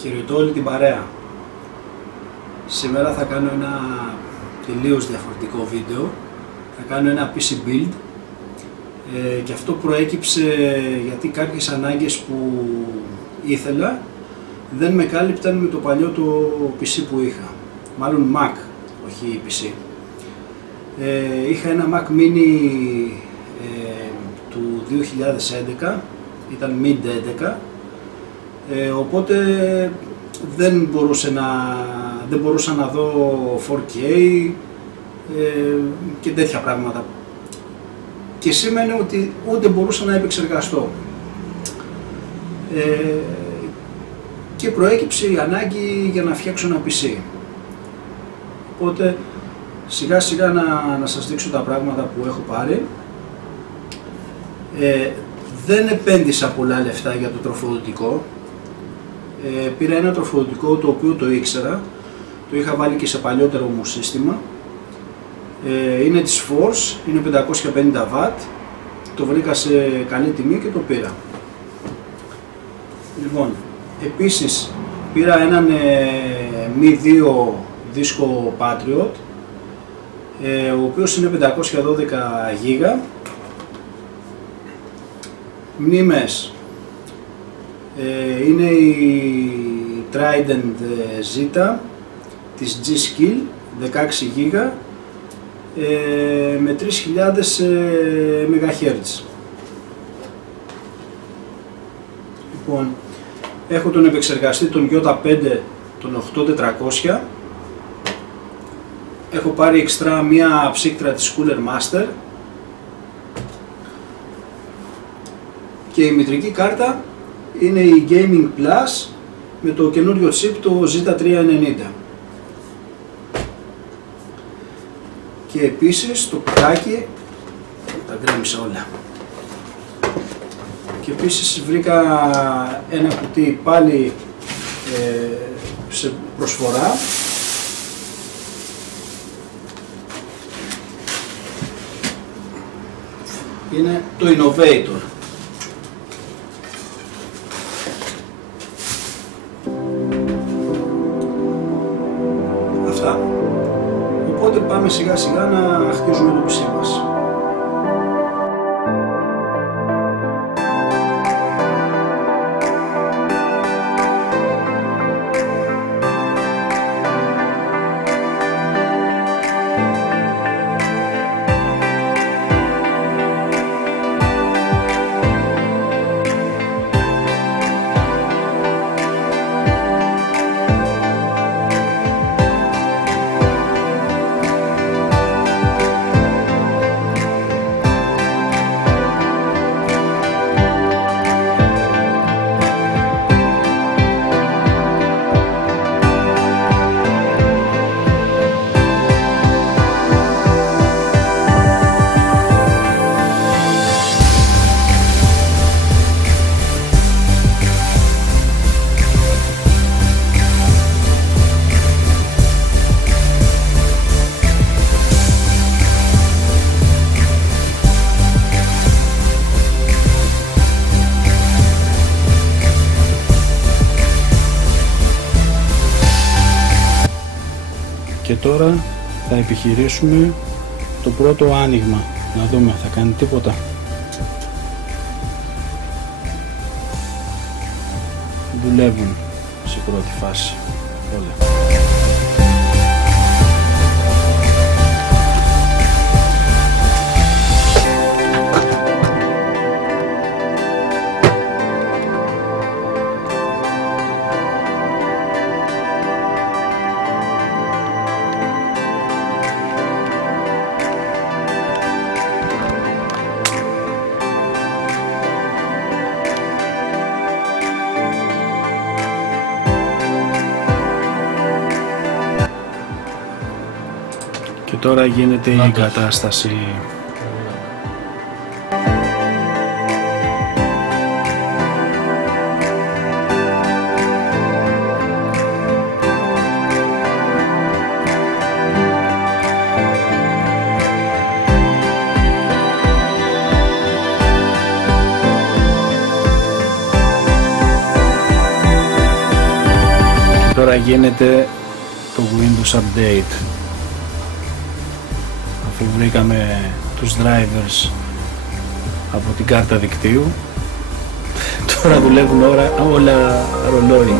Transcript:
Χαιρετώ όλη την παρέα. Σήμερα θα κάνω ένα τελείως διαφορετικό βίντεο. Θα κάνω ένα PC build και αυτό προέκυψε γιατί κάποιες ανάγκες που ήθελα δεν με κάλυπταν με το παλιό το PC που είχα. Μάλλον Mac, όχι PC. Είχα ένα Mac Mini του 2011, ήταν Mid 11, οπότε δεν μπορούσα να δω 4K και τέτοια πράγματα, και σήμαινε ότι ούτε μπορούσα να επεξεργαστώ, και προέκυψε η ανάγκη για να φτιάξω ένα PC. Οπότε σιγά σιγά να σας δείξω τα πράγματα που έχω πάρει. Δεν επένδυσα πολλά λεφτά για το τροφοδοτικό. Πήρα ένα τροφοδοτικό το οποίο το ήξερα, το είχα βάλει και σε παλιότερο μου σύστημα. Είναι της Force, είναι 550W, το βρήκα σε καλή τιμή και το πήρα. Λοιπόν, επίσης πήρα έναν Mi 2 δίσκο Patriot, ο οποίος είναι 512GB. Μνήμες είναι η Trident Z της G-Skill 16GB με 3000 MHz. Λοιπόν, έχω τον επεξεργαστή τον J5 τον 8400. Έχω πάρει εξτρά μία ψύκτρα της Cooler Master και η μητρική κάρτα είναι η Gaming Plus με το καινούριο chip το Z390. Και επίσης το κουτάκι, τα γκρέμισα όλα. Και επίσης βρήκα ένα κουτί πάλι σε προσφορά. Είναι το Innovator. Αυτά. Οπότε πάμε σιγά σιγά να χτίζουμε το PC μας. Και τώρα θα επιχειρήσουμε το πρώτο άνοιγμα, να δούμε θα κάνει τίποτα. Δουλεύουν σε πρώτη φάση όλα. Και τώρα γίνεται η εγκατάσταση. γίνεται το Windows Update. Αφού βρήκαμε τους drivers από την κάρτα δικτύου, τώρα δουλεύουν όλα ρολόι.